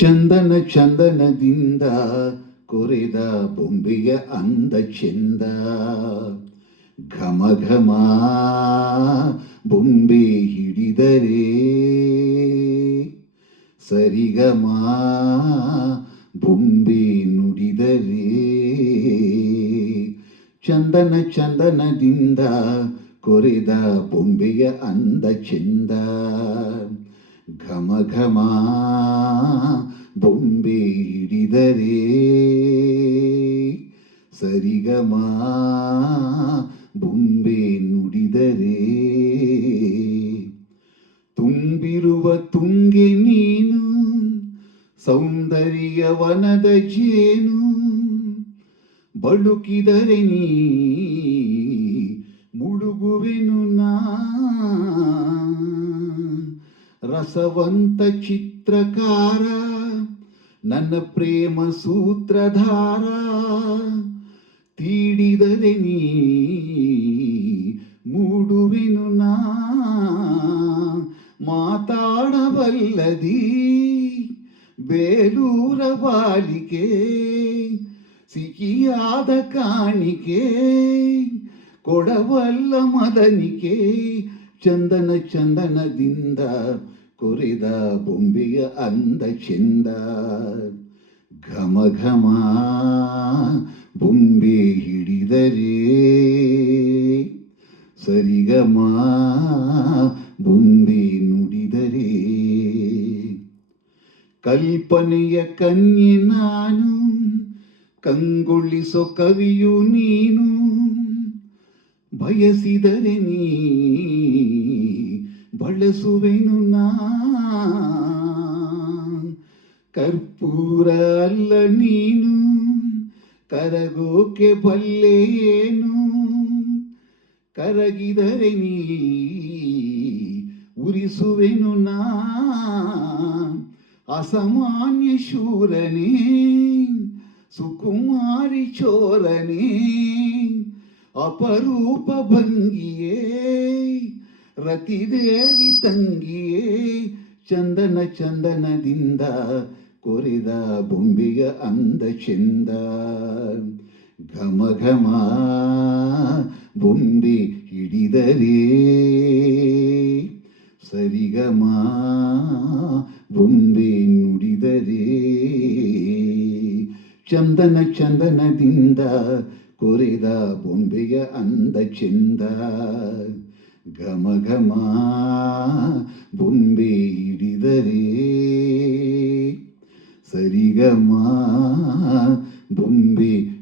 ಚಂದನ ಚಂದನದಿಂದ ಕೊರೆದ ಬೊಂಬೆಯ ಅಂದ ಚೆಂದ. ಘಮ ಘಮ ಬೊಂಬೆ ಹಿಡಿದರೆ ಸರಿಗಮ ಬೊಂಬೆ ನುಡಿದರೆ. ಚಂದನ ಚಂದನದಿಂದ ಕೊರೆದ ಬೊಂಬೆಯ ಅಂದ ಚೆಂದ. ಘಮ ಘಮ ಬೊಂಬೆ ಹಿಡಿದರೆ ಸರಿಗಮ ಬೊಂಬೆ ನುಡಿದರೆ. ತುಂಬಿರುವ ತುಂಗೆ ನೀನು ಸೌಂದರ್ಯ ವನದ ಜೇನು. ಬಳುಕಿದರೆ ನೀ ಮುಳುಗುವೆನು ನಾ. ರಸವಂತ ಚಿತ್ರಕಾರ ನನ್ನ ಪ್ರೇಮ ಸೂತ್ರಧಾರ. ತೀಡಿದರೆ ನೀ ಮೂಡುವೆನು ನಾ. ಮಾತಾಡಬಲ್ಲದಿ ಬೇಲೂರ ಬಾಲಿಕೆ ಸಿಹಿಯಾದ ಕಾಣಿಕೆ ಕೊಡವಲ್ಲ ಮದನಿಕೆ. ಚಂದನ ಚಂದನದಿಂದ ಕೊರೆದ ಬೊಂಬೆಯ ಅಂದ ಚೆಂದ. ಘಮ ಘಮ ಬೊಂಬೆ ಹಿಡಿದರೆ ಸರಿಗಮ ಬೊಂಬೆ ನುಡಿದರೆ. ಕಲ್ಪನೆಯ ಕನ್ಯೆ ನಾನು ಕಂಗೊಳಿಸೋ ಕವಿಯು ನೀನು. ಬಯಸಿದರೆ ನೀ ಬಳಸುವೆನು ನಾ. ಕರ್ಪೂರ ಅಲ್ಲ ನೀನು ಕರಗೋಕೆ ಬಲ್ಲೆ ಏನು. ಕರಗಿದರೆ ನೀ ಉರಿಸುವೆನು ನಾ. ಅಸಾಮಾನ್ಯ ಶೂರನೇ ಸುಕುಮಾರಿ ಚೋರನೇ. ಅಪರೂಪ ಭಂಗಿಯೇ ರತಿದೇವಿ ತಂಗಿಯೇ. ಚಂದನ ಚಂದನದಿಂದ ಕೊರೆದ ಬೊಂಬೆಯ ಅಂದ ಚೆಂದ. ಘಮ ಘಮ ಬೊಂಬೆ ಹಿಡಿದರೆ ಸರಿಗಮ ಬೊಂಬೆ ನುಡಿದರೆ. ಚಂದನ ಚಂದನದಿಂದ ಕೊರೆದ ಬೊಂಬೆಯ ಅಂದ ಚೆಂದ. ಘಮ ಘಮ ಬೊಂಬೆ ಹಿಡಿದರೆ ಸರಿಗಮ ಬೊಂಬೆ